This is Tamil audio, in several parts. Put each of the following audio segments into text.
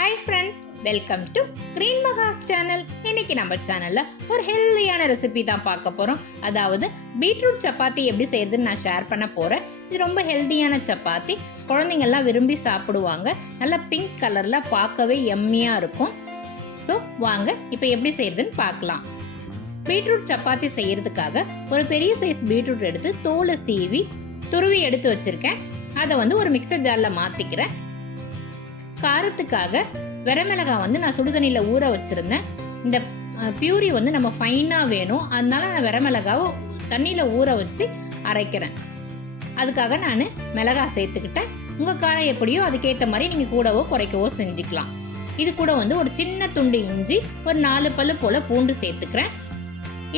Hi friends, welcome to GreenMaha's channel. இன்னைக்கு நம்ம சேனல்ல ஒரு ஹெல்தியான ரெசிபி தான் பார்க்க போறோம். அதாவது பீட்ரூட் சப்பாத்தி எப்படி செய்யறதுன்னு நான் ஷேர் பண்ண போறேன். இது ரொம்ப ஹெல்தியான சப்பாத்தி. குழந்தைங்க எல்லாம் விரும்பி சாப்பிடுவாங்க. நல்ல பிங்க் கலர்ல பார்க்கவே யம்மியா இருக்கும். ஸோ வாங்க இப்போ எப்படி செய்யறதுன்னு பார்க்கலாம். பீட்ரூட் சப்பாத்தி செய்யறதுக்காக ஒரு பெரிய சைஸ் பீட்ரூட் எடுத்து தோலை சீவி துருவி எடுத்து வச்சிருக்கேன். அதை ஒரு மிக்சர் ஜார்ல மாத்திக்கிறேன். காரத்துக்காக வெரமிளகாய் நான் சுடுதண்ணியில் ஊற வச்சிருந்தேன். இந்த பியூரி நம்ம ஃபைனாக வேணும், அதனால நான் வெரமிளகாவை தண்ணியில் ஊற வச்சு அரைக்கிறேன். அதுக்காக நான் மிளகாய் சேர்த்துக்கிட்டேன். உங்கள் காரம் எப்படியோ அதுக்கேற்ற மாதிரி நீங்கள் கூடவோ குறைக்கவோ செஞ்சுக்கலாம். இது கூட ஒரு சின்ன துண்டு இஞ்சி, ஒரு 4 பல்லு போல் பூண்டு சேர்த்துக்கிறேன்.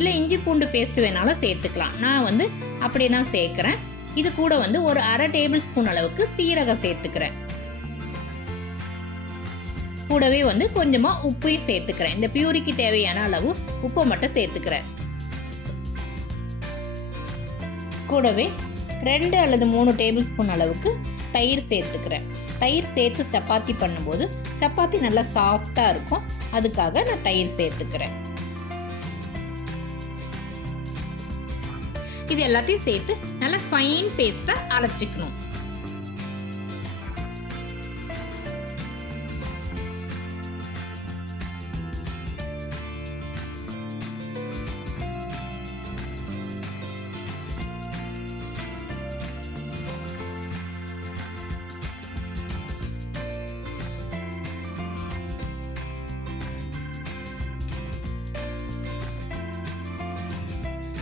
இல்லை இஞ்சி பூண்டு பேஸ்ட் வேணாலும் சேர்த்துக்கலாம். நான் அப்படியே தான் சேர்க்குறேன். இது கூட ஒரு 1/2 டேபிள் ஸ்பூன் அளவுக்கு சீரகம் சேர்த்துக்கிறேன். கூடவே கொஞ்சமா உப்பையும் சேர்த்துக்கிறேன். இந்த பியூரிக்கு தேவையான அளவு உப்பை மட்டும் சேர்த்துக்கிறேன். கூடவே 2 அல்லது 3 டேபிள் ஸ்பூன் அளவுக்கு தயிர் சேர்த்துக்கிறேன். தயிர் சேர்த்து சப்பாத்தி பண்ணும்போது சப்பாத்தி நல்லா சாஃப்டா இருக்கும். அதுக்காக நான் தயிர் சேர்த்துக்கிறேன். இது எல்லாத்தையும் சேர்த்து நல்லா ஃபைன் பேஸ்டா அரைச்சிக்கணும்.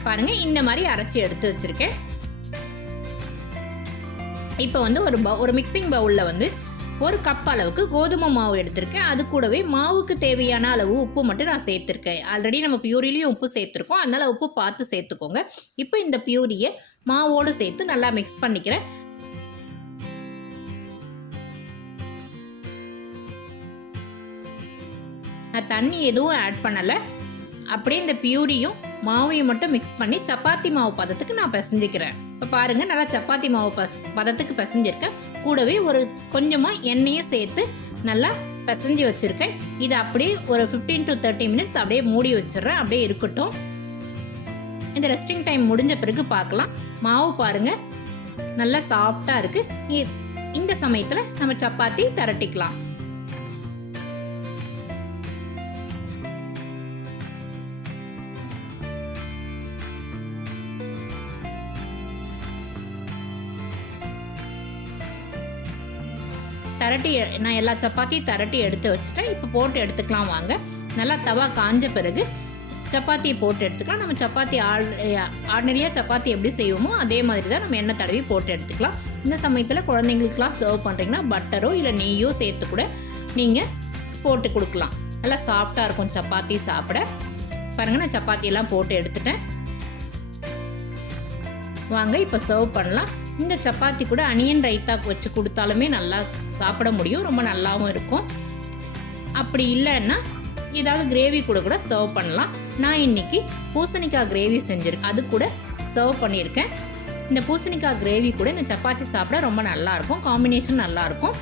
பாருங்க, இந்த மாதிரி அரைச்சி எடுத்து வச்சிருக்கேன். இப்போ ஒரு மிக்சிங் பவுல்ல 1 கப் அளவுக்கு கோதுமை மாவு எடுத்திருக்கேன். அது கூடவே மாவுக்கு தேவையான அளவு உப்பு மட்டும் நான் சேர்த்திருக்கேன். ஆல்ரெடி நம்ம பியூரிலையும் உப்பு சேர்த்திருக்கோம், அதனால உப்பு பார்த்து சேர்த்துக்கோங்க. இப்போ இந்த பியூரியை மாவோடு சேர்த்து நல்லா மிக்ஸ் பண்ணிக்கிறேன். நான் தண்ணி எதுவும் ஆட் பண்ணல. அப்படியே இந்த பியூரியும் மாவையும் மட்டும் மிக்ஸ் பண்ணி சப்பாத்தி மாவு பதத்துக்கு நான் பிசைஞ்சிக்கிறேன். இப்போ பாருங்க, நல்லா சப்பாத்தி மாவு பதத்துக்கு பிசைஞ்சிருக்கேன். கூடவே கொஞ்சமா எண்ணெயை சேர்த்து நல்லா பிசைஞ்சு வச்சிருக்கேன். இது அப்படியே ஒரு 15 to 30 மினிட்ஸ் அப்படியே மூடி வச்சிடுறேன். அப்படியே இருக்கட்டும். இந்த ரெஸ்டிங் டைம் முடிஞ்ச பிறகு பார்க்கலாம். மாவு பாருங்க நல்லா சாஃப்டா இருக்கு. இந்த சமயத்துல நம்ம சப்பாத்தி திரட்டிக்கலாம். நான் எல்லா சப்பாத்தியும் திரட்டி எடுத்து வச்சுட்டேன். இப்போ போட்டு எடுத்துக்கலாம் வாங்க. நல்லா தவா காஞ்ச பிறகு சப்பாத்தியை போட்டு எடுத்துக்கலாம். நம்ம சப்பாத்தி ஆர்டினரியாக சப்பாத்தி எப்படி செய்வோமோ அதே மாதிரி தான் நம்ம எண்ணெய் தடவி போட்டு எடுத்துக்கலாம். இந்த சமயத்தில் குழந்தைங்களுக்குலாம் சர்வ் பண்ணுறீங்கன்னா பட்டரோ இல்லை நெய்யோ சேர்த்து கூட நீங்கள் போட்டு கொடுக்கலாம். நல்லா சாஃப்டாக இருக்கும் சப்பாத்தி சாப்பிட. பாருங்கள், நான் சப்பாத்தியெல்லாம் போட்டு எடுத்துட்டேன். வாங்க இப்போ சர்வ் பண்ணலாம். இந்த சப்பாத்தி கூட அனியன் ரைத்தா வச்சு கொடுத்தாலுமே நல்லா சாப்பிட முடியும், ரொம்ப நல்லாவும் இருக்கும். அப்படி இல்லைன்னா ஏதாவது கிரேவி கூட சர்வ் பண்ணலாம். நான் இன்னைக்கு பூசணிக்காய் கிரேவி செஞ்சிருக்கேன், அது கூட சர்வ் பண்ணியிருக்கேன். இந்த பூசணிக்காய் கிரேவி கூட இந்த சப்பாத்தி சாப்பிட ரொம்ப நல்லா இருக்கும். காம்பினேஷன் நல்லா இருக்கும்.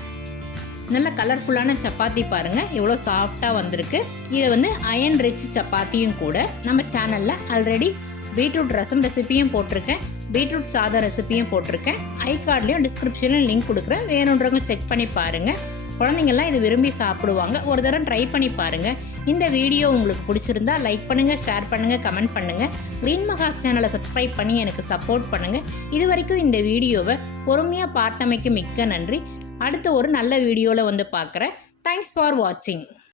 நல்ல கலர்ஃபுல்லான சப்பாத்தி பாருங்க எவ்வளோ சாஃப்டா வந்திருக்கு. இதை அயன் ரிச் சப்பாத்தியும் கூட. நம்ம சேனல்ல ஆல்ரெடி பீட்ரூட் ரசம் ரெசிபியும் போட்டிருக்கேன், பீட்ரூட் சாதம் ரெசிபியும் போட்டிருக்கேன். ஐ கார்ட்லையும் டிஸ்கிரிப்ஷனில் லிங்க் கொடுக்குறேன், வேணுன்றவங்க செக் பண்ணி பாருங்க. குழந்தைங்கள்லாம் இது விரும்பி சாப்பிடுவாங்க. ஒரு தடவை ட்ரை பண்ணி பாருங்க. இந்த வீடியோ உங்களுக்கு பிடிச்சிருந்தா லைக் பண்ணுங்க, ஷேர் பண்ணுங்க, கமெண்ட் பண்ணுங்க. GreenMaha's சேனலை சப்ஸ்கிரைப் பண்ணி எனக்கு சப்போர்ட் பண்ணுங்க. இது வரைக்கும் இந்த வீடியோவை பொறுமையாக பார்த்தமைக்கு மிக்க நன்றி. அடுத்த ஒரு நல்ல வீடியோவில் பார்க்குறேன். தேங்க்ஸ் ஃபார் வாட்சிங்.